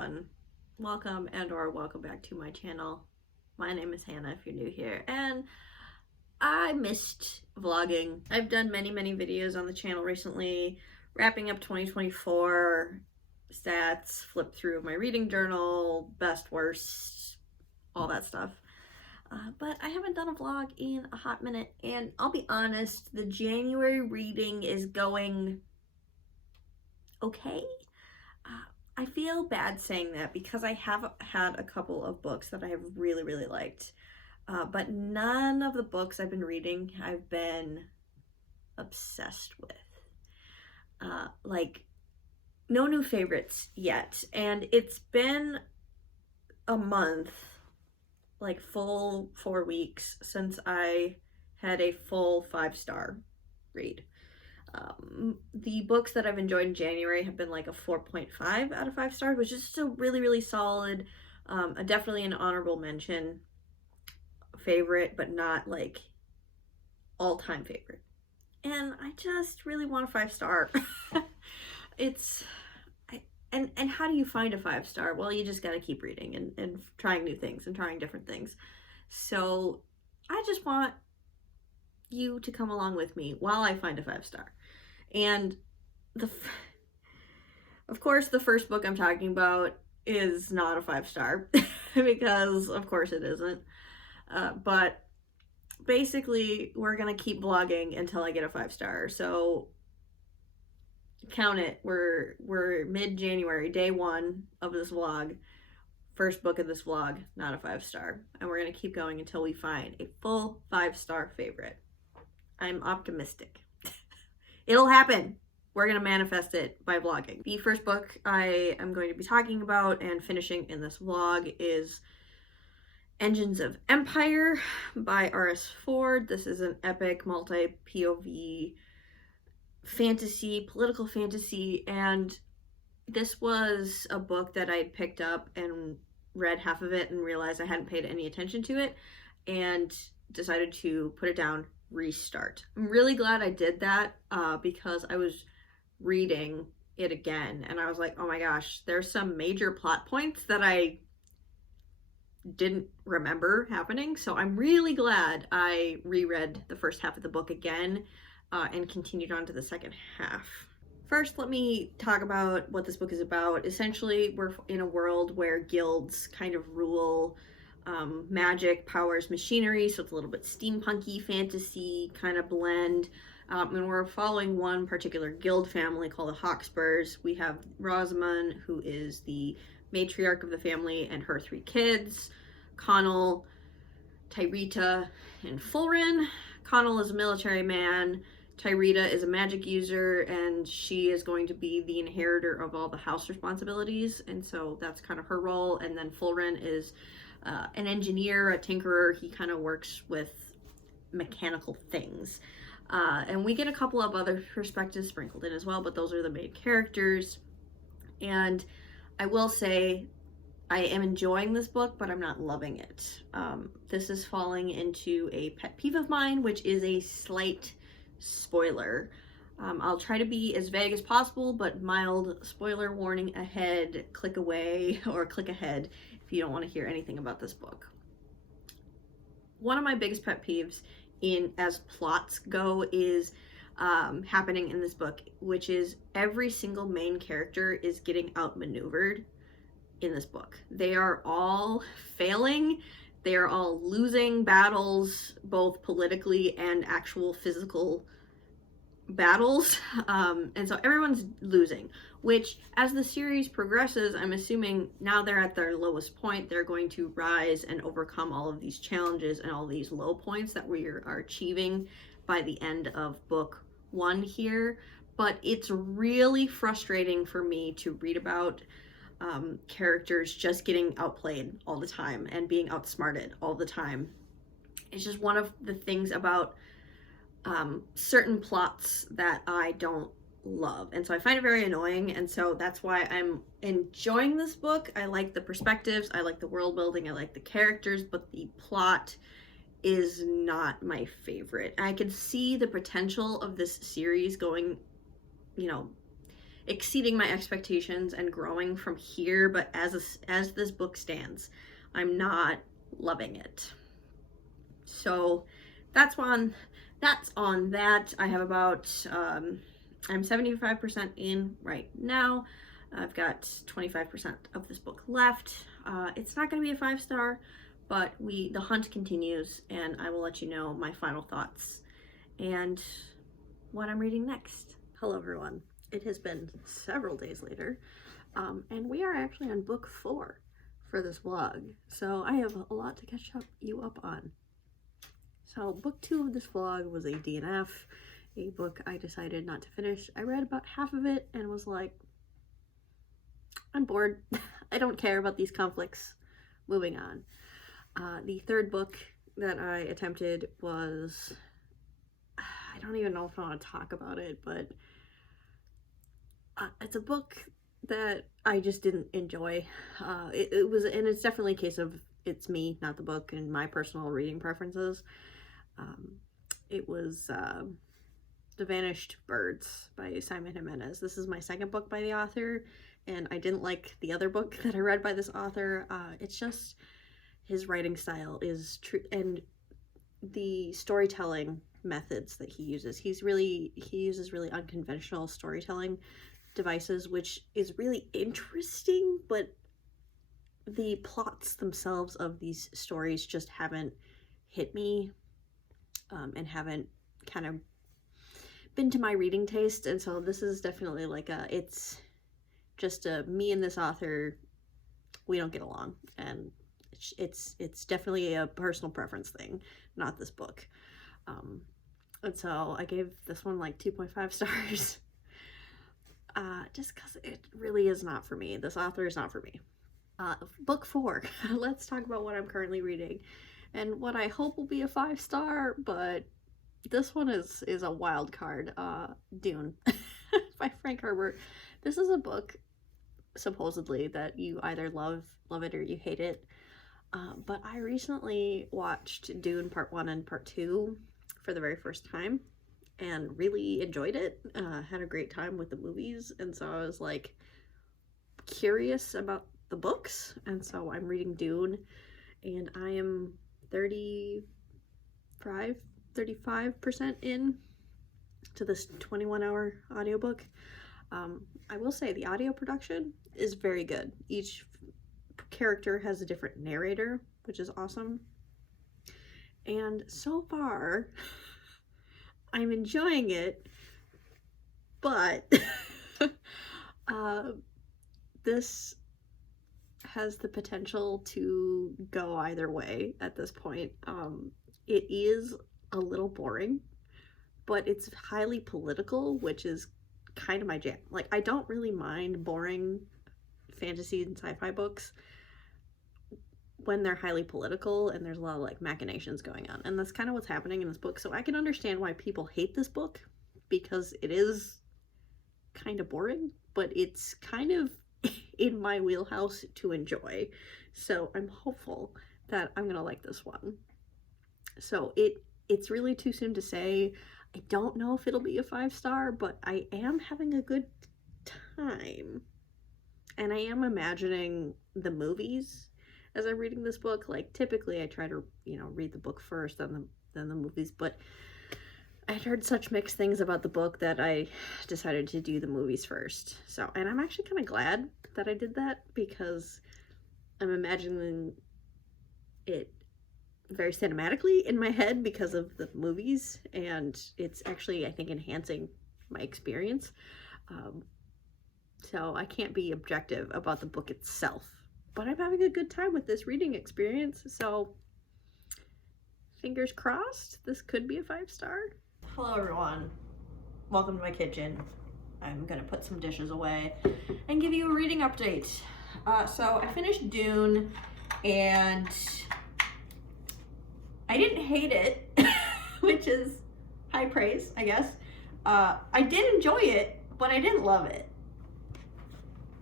everyone. Welcome or welcome back to my channel. My name is Hannah if you're new here, and I missed vlogging. I've done many videos on the channel recently, wrapping up 2024 stats, flip through my reading journal, best, worst, all that stuff. But I haven't done a vlog in a hot minute, and I'll be honest, the January reading is going okay. I feel bad saying that because I have had a couple of books that I have really liked, but none of the books I've been reading I've been obsessed with. Like, no new favorites yet, and it's been a month, like full 4 weeks, since I had a full 5-star read. The books that I've enjoyed in January have been like a 4.5 out of 5 stars, which is still really solid. Definitely an honorable mention favorite, but not like all-time favorite. And I just really want a 5-star. And how do you find a 5-star? Well, you just got to keep reading and trying new things and trying different things. So I just want you to come along with me while I find a 5-star. And of course, the first book I'm talking about is not a 5-star because of course it isn't. But basically, we're gonna keep vlogging until I get a 5-star. So count it. We're mid-January, day 1 of this vlog. First book of this vlog, not a 5-star. And we're gonna keep going until we find a full 5-star favorite. I'm optimistic. It'll happen. We're going to manifest it by vlogging. The first book I am going to be talking about and finishing in this vlog is Engines of Empire by R.S. Ford. This is an epic multi-POV fantasy, political fantasy, and this was a book that I picked up and read half of it and realized I hadn't paid any attention to it and decided to put it down, restart. I'm really glad I did that because I was reading it again and I was like, oh my gosh, there's some major plot points that I didn't remember happening. So I'm really glad I reread the first half of the book again and continued on to the second half. First, let me talk about what this book is about. Essentially, we're in a world where guilds kind of rule. Magic powers machinery, so it's a little bit steampunky fantasy kind of blend. And we're following one particular guild family called the Hawkspurs. We have Rosamund, who is the matriarch of the family, and her 3 kids, Connell, Tyrita, and Fulrin. Connell is a military man, Tyrita is a magic user, and she is going to be the inheritor of all the house responsibilities, and so that's kind of her role. And then Fulrin is an engineer, a tinkerer. He kind of works with mechanical things. And we get a couple of other perspectives sprinkled in as well, but those are the main characters. And I will say I am enjoying this book, but I'm not loving it. This is falling into a pet peeve of mine, which is a slight spoiler. I'll try to be as vague as possible, but mild spoiler warning ahead. Click away or click ahead if you don't want to hear anything about this book. One of my biggest pet peeves as plots go is happening in this book, which is every single main character is getting outmaneuvered in this book. They are all failing. They are all losing battles, both politically and actual physical battles. And so everyone's losing, which as the series progresses, I'm assuming now they're at their lowest point. They're going to rise and overcome all of these challenges and all these low points that we are achieving by the end of book 1 here. But it's really frustrating for me to read about characters just getting outplayed all the time and being outsmarted all the time. It's just one of the things about certain plots that I don't love, and so I find it very annoying, and so that's why I'm enjoying this book. I like the perspectives, I like the world building, I like the characters, but the plot is not my favorite. I can see the potential of this series going, exceeding my expectations and growing from here, but as this book stands, I'm not loving it. So that's on that. I have about I'm 75% in right now. I've got 25% of this book left. It's not going to be a 5-star, but the hunt continues, and I will let you know my final thoughts and what I'm reading next. Hello everyone. It has been several days later, and we are actually on book 4 for this vlog, so I have a lot to catch you up on. So book 2 of this vlog was a DNF, a book I decided not to finish. I read about half of it and was like, I'm bored. I don't care about these conflicts. Moving on. The third book that I attempted was, I don't even know if I want to talk about it, but it's a book that I just didn't enjoy. It was, and it's definitely a case of it's me, not the book, and my personal reading preferences. It was The Vanished Birds by Simon Jimenez. This is my second book by the author, and I didn't like the other book that I read by this author. It's just his writing style is true, and the storytelling methods that he uses. He uses really unconventional storytelling devices, which is really interesting, but the plots themselves of these stories just haven't hit me, and haven't kind of been to my reading taste. And so this is definitely like it's just me and this author, we don't get along, and it's definitely a personal preference thing, not this book. And so I gave this one like 2.5 stars, just because it really is not for me. This author is not for me. Book 4, let's talk about what I'm currently reading and what I hope will be a 5-star, but this one is a wild card. Dune by Frank Herbert. This is a book supposedly that you either love it or you hate it, but I recently watched Dune Part 1 and Part 2 for the very first time and really enjoyed it. Had a great time with the movies, and so I was like curious about the books, and so I'm reading Dune, and I am 35% in to this 21-hour audiobook. I will say the audio production is very good. Each character has a different narrator, which is awesome. And so far, I'm enjoying it, but this has the potential to go either way at this point. It is a little boring, but it's highly political, which is kind of my jam. Like, I don't really mind boring fantasy and sci-fi books when they're highly political and there's a lot of like machinations going on, and that's kind of what's happening in this book. So I can understand why people hate this book, because it is kind of boring, but it's kind of in my wheelhouse to enjoy. So I'm hopeful that I'm gonna like this one. So it's really too soon to say. I don't know if it'll be a 5-star, but I am having a good time, and I am imagining the movies as I'm reading this book. Like, typically I try to, read the book first, then the movies, but I heard such mixed things about the book that I decided to do the movies first. So, and I'm actually kind of glad that I did that, because I'm imagining it very cinematically in my head because of the movies, and it's actually, I think, enhancing my experience. So I can't be objective about the book itself, but I'm having a good time with this reading experience, so fingers crossed this could be a 5-star. Hello everyone, welcome to my kitchen. I'm gonna put some dishes away and give you a reading update. So I finished Dune, and I didn't hate it, which is high praise, I guess. I did enjoy it, but I didn't love it.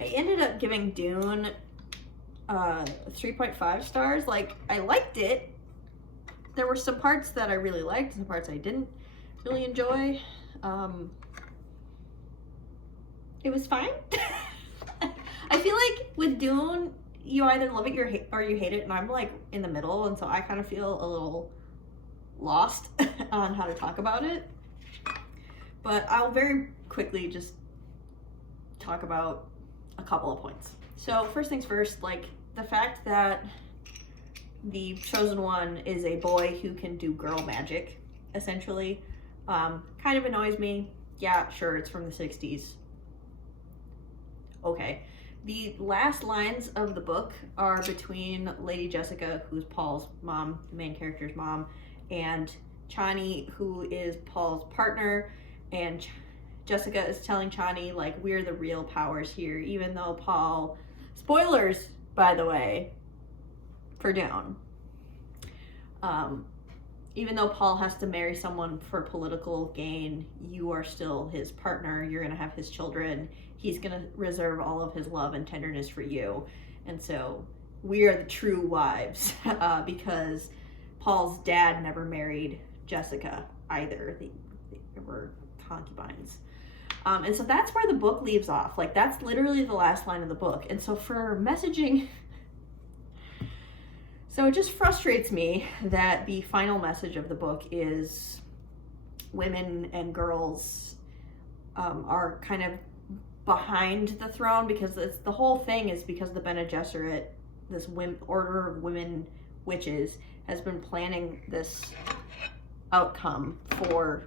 I ended up giving Dune 3.5 stars. Like, I liked it. There were some parts that I really liked, some parts I didn't really enjoy. It was fine. I feel like with Dune, you either love it or you hate it, and I'm like in the middle, and so I kind of feel a little lost on how to talk about it. But I'll very quickly just talk about a couple of points. So first things first, like the fact that the chosen one is a boy who can do girl magic, essentially, kind of annoys me. Yeah, sure, it's from the 60s. Okay. The last lines of the book are between Lady Jessica, who's Paul's mom, the main character's mom, and Chani, who is Paul's partner, and Jessica is telling Chani, like, we're the real powers here, even though Paul, spoilers, by the way, for Dune, even though Paul has to marry someone for political gain, you are still his partner, you're gonna have his children, he's gonna reserve all of his love and tenderness for you, and so we are the true wives, because Paul's dad never married Jessica either. They were concubines. And so that's where the book leaves off. Like, that's literally the last line of the book. And so for messaging, so it just frustrates me that the final message of the book is women and girls are kind of behind the throne, because it's, the whole thing is because the Bene Gesserit, this order of women witches, has been planning this outcome for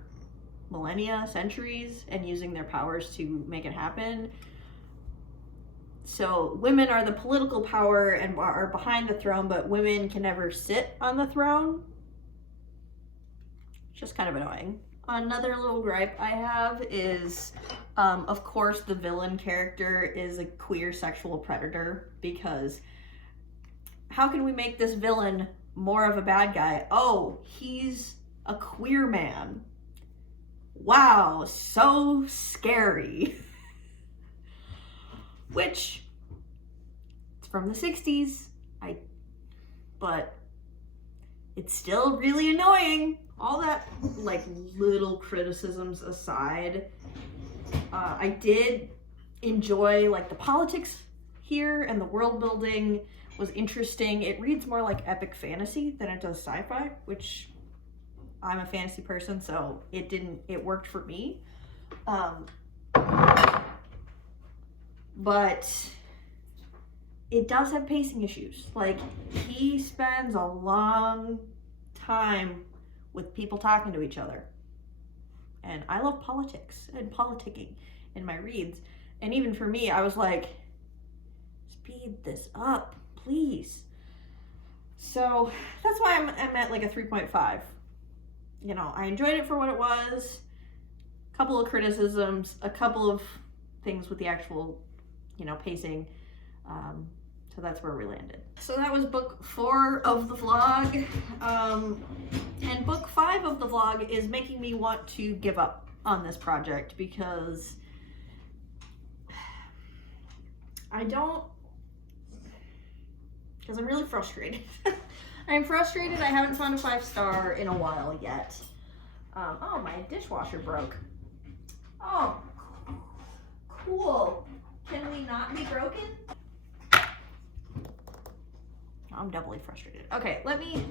millennia, centuries, and using their powers to make it happen. So women are the political power and are behind the throne, but women can never sit on the throne. Just kind of annoying. Another little gripe I have is, of course, the villain character is a queer sexual predator, because how can we make this villain more of a bad guy? Oh, he's a queer man. Wow, so scary. Which, it's from the 60s, but it's still really annoying. All that, like, little criticisms aside, I did enjoy, like, the politics here, and the world building was interesting. It reads more like epic fantasy than it does sci-fi, which I'm a fantasy person, so it worked for me. But it does have pacing issues. Like, he spends a long time with people talking to each other. And I love politics and politicking in my reads. And even for me, I was like, speed this up, please. So that's why I'm at like a 3.5. You know, I enjoyed it for what it was. A couple of criticisms, a couple of things with the actual, you know, pacing. So that's where we landed. So that was book 4 of the vlog. And book 5 of the vlog is making me want to give up on this project, because because I'm really frustrated. I'm frustrated. I haven't found a 5-star in a while yet. Oh, my dishwasher broke. Oh, cool. Can we not be broken? I'm doubly frustrated. Okay, let me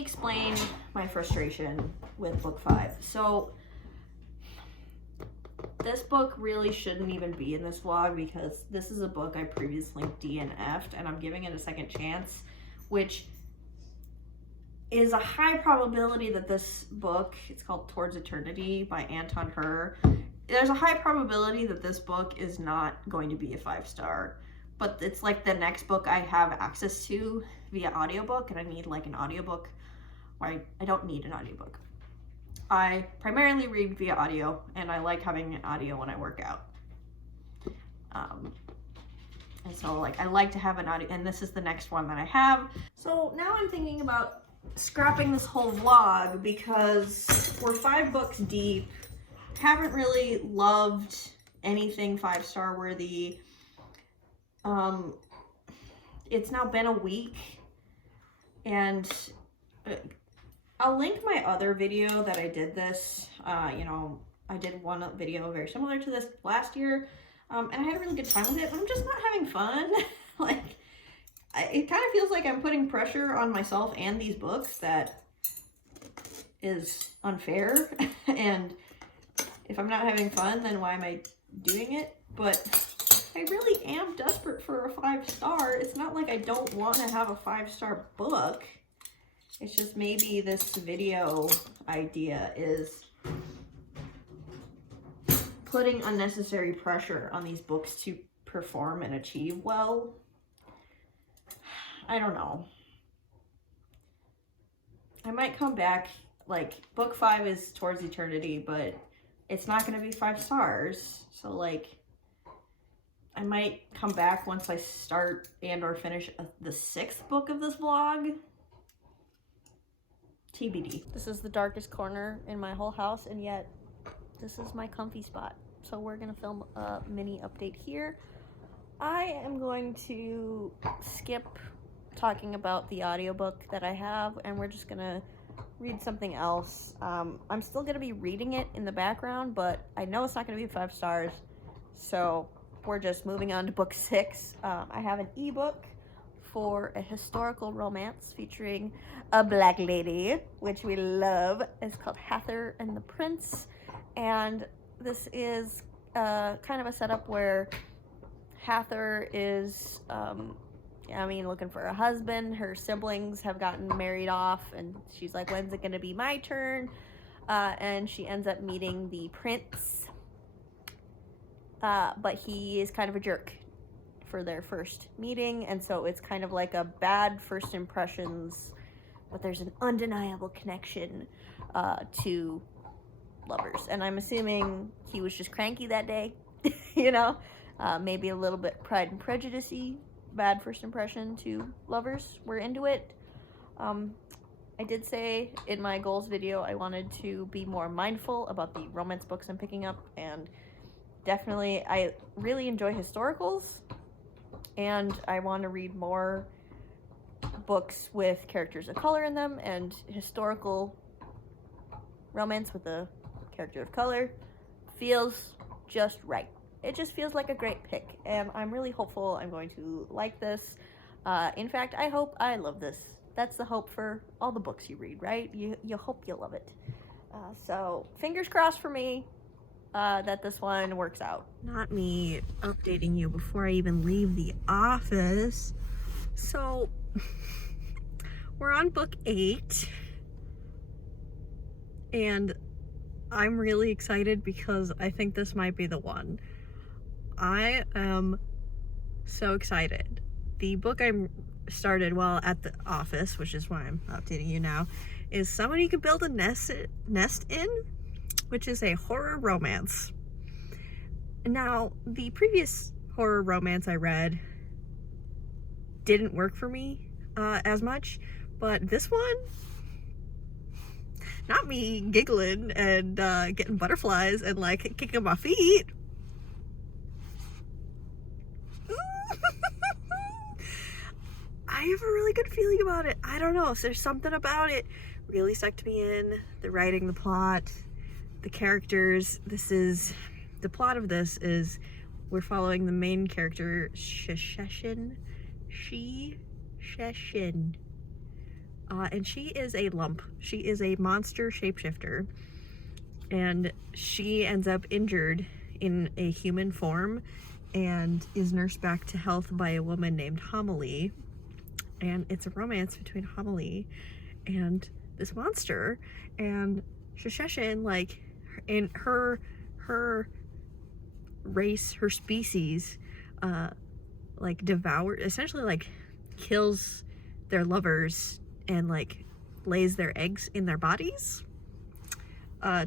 explain my frustration with book 5. So this book really shouldn't even be in this vlog, because this is a book I previously DNF'd, and I'm giving it a second chance, which is a high probability that this book, it's called Towards Eternity by Anton Hur. There's a high probability that this book is not going to be a 5-star, but it's like the next book I have access to via audiobook, and I need like an audiobook, or I don't need an audiobook. I primarily read via audio, and I like having an audio when I work out. And so like I like to have an audio, and this is the next one that I have. So now I'm thinking about scrapping this whole vlog, because we're 5 books deep. Haven't really loved anything 5-star worthy. It's now been a week, and I'll link my other video that I did this, you know, I did one video very similar to this last year, and I had a really good time with it, but I'm just not having fun. Like, it kind of feels like I'm putting pressure on myself and these books that is unfair. And if I'm not having fun, then why am I doing it? But I really am desperate for a 5-star. It's not like I don't want to have a 5-star book. It's just maybe this video idea is putting unnecessary pressure on these books to perform and achieve well. I don't know. I might come back, like, book 5 is Towards Eternity, but it's not going to be 5 stars. So, like, I might come back once I start and or finish the 6th book of this vlog. TBD. This is the darkest corner in my whole house, and yet this is my comfy spot. So we're gonna film a mini update here. I am going to skip talking about the audiobook that I have, and we're just gonna read something else. I'm still gonna be reading it in the background, but I know it's not gonna be 5 stars, so we're just moving on to book 6. I have an ebook for a historical romance featuring a black lady, which we love. It's called Hather and the Prince, and this is kind of a setup where Hather is looking for a husband. Her siblings have gotten married off, and she's like, when's it gonna be my turn? And she ends up meeting the prince, but he is kind of a jerk for their first meeting, and so it's kind of like a bad first impressions, but there's an undeniable connection to lovers. And I'm assuming he was just cranky that day, you know, maybe a little bit Pride and Prejudice-y, bad first impression to lovers. We're into it. I did say in my goals video I wanted to be more mindful about the romance books I'm picking up, and definitely I really enjoy historicals, and I want to read more books with characters of color in them, and historical romance with a character of color feels just right. It just feels like a great pick, and I'm really hopeful I'm going to like this. In fact, I hope I love this. That's the hope for all the books you read, right? You hope you love it. So fingers crossed for me that this one works out. Not me updating you before I even leave the office. So we're on book 8, and I'm really excited because I think this might be the one. I am so excited. The book I started while at the office, which is why I'm updating you now, is Someone You Can Build a Nest In, which is a horror romance. Now, the previous horror romance I read didn't work for me as much, but this one, not me giggling and getting butterflies and like kicking my feet. I have a really good feeling about it. I don't know, there's something about it really sucked me in. The writing, the plot, the characters. The plot of this is we're following the main character, Sheshin. And she is a lump. She is a monster shapeshifter, and she ends up injured in a human form and is nursed back to health by a woman named Homily. And it's a romance between Homily and this monster, and Sheshin, like, in her race, her species, like essentially like kills their lovers and like lays their eggs in their bodies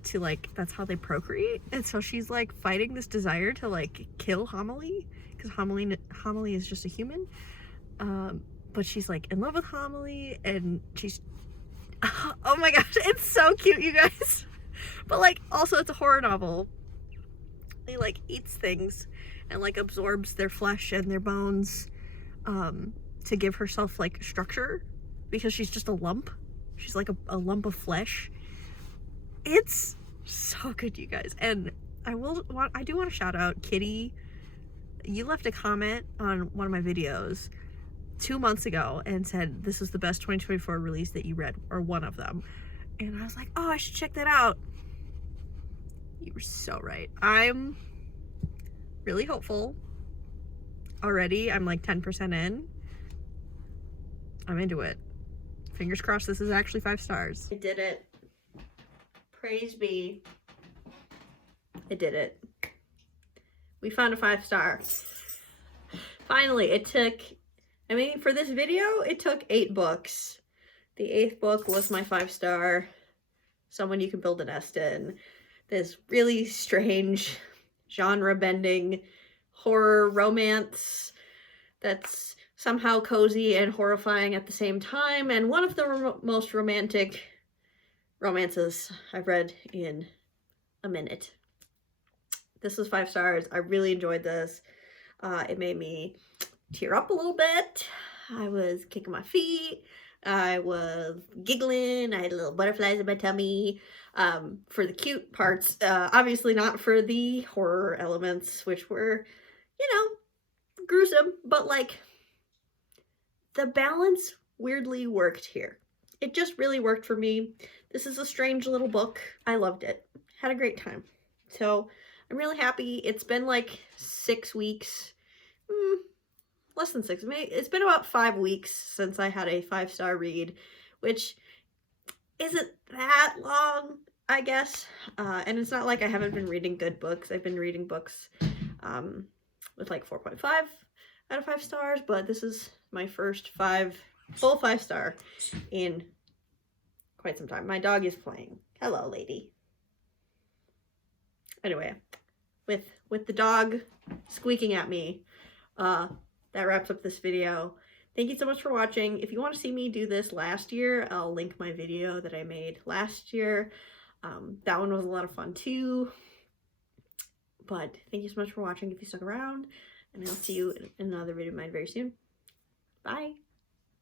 to like, that's how they procreate. And so she's like fighting this desire to like kill Homily, because Homily is just a human, but she's like in love with Homily, and she's oh my gosh, it's so cute, you guys. But like, also it's a horror novel. He like eats things and like absorbs their flesh and their bones to give herself like structure, because she's just a lump. She's like a lump of flesh. It's So good, you guys. And I do want to shout out Kitty. You left a comment on one of my videos 2 months ago and said this was the best 2024 release that you read, or one of them. And I was like, oh, I should check that out. You were so right. I'm really hopeful already. I'm like 10% in. I'm into it. Fingers crossed this is actually 5 stars. I did it. Praise be. I did it. We found a 5 star. Finally, it took, I mean, for this video, it took 8 books. The 8th book was my 5 star. Someone You Can Build a Nest In. This really strange, genre-bending horror romance that's somehow cozy and horrifying at the same time, and one of the most romantic romances I've read in a minute. This was 5 stars. I really enjoyed this. It made me tear up a little bit. I was kicking my feet. I was giggling. I had little butterflies in my tummy. For the cute parts, obviously not for the horror elements, which were, you know, gruesome, but like the balance weirdly worked here. It just really worked for me. This is a strange little book. I loved it. Had a great time. So I'm really happy. It's been like 6 weeks. Less than 6. Maybe it's been about 5 weeks since I had a 5-star read, which isn't that long, I guess. And it's not like I haven't been reading good books. I've been reading books with like 4.5 out of 5 stars, but this is my first full 5-star in quite some time. My dog is playing. Hello, lady. Anyway, with the dog squeaking at me, that wraps up this video. Thank you so much for watching. If you want to see me do this last year, I'll link my video that I made last year. That one was a lot of fun too. But thank you so much for watching if you stuck around, and I'll see you in another video of mine very soon. Bye!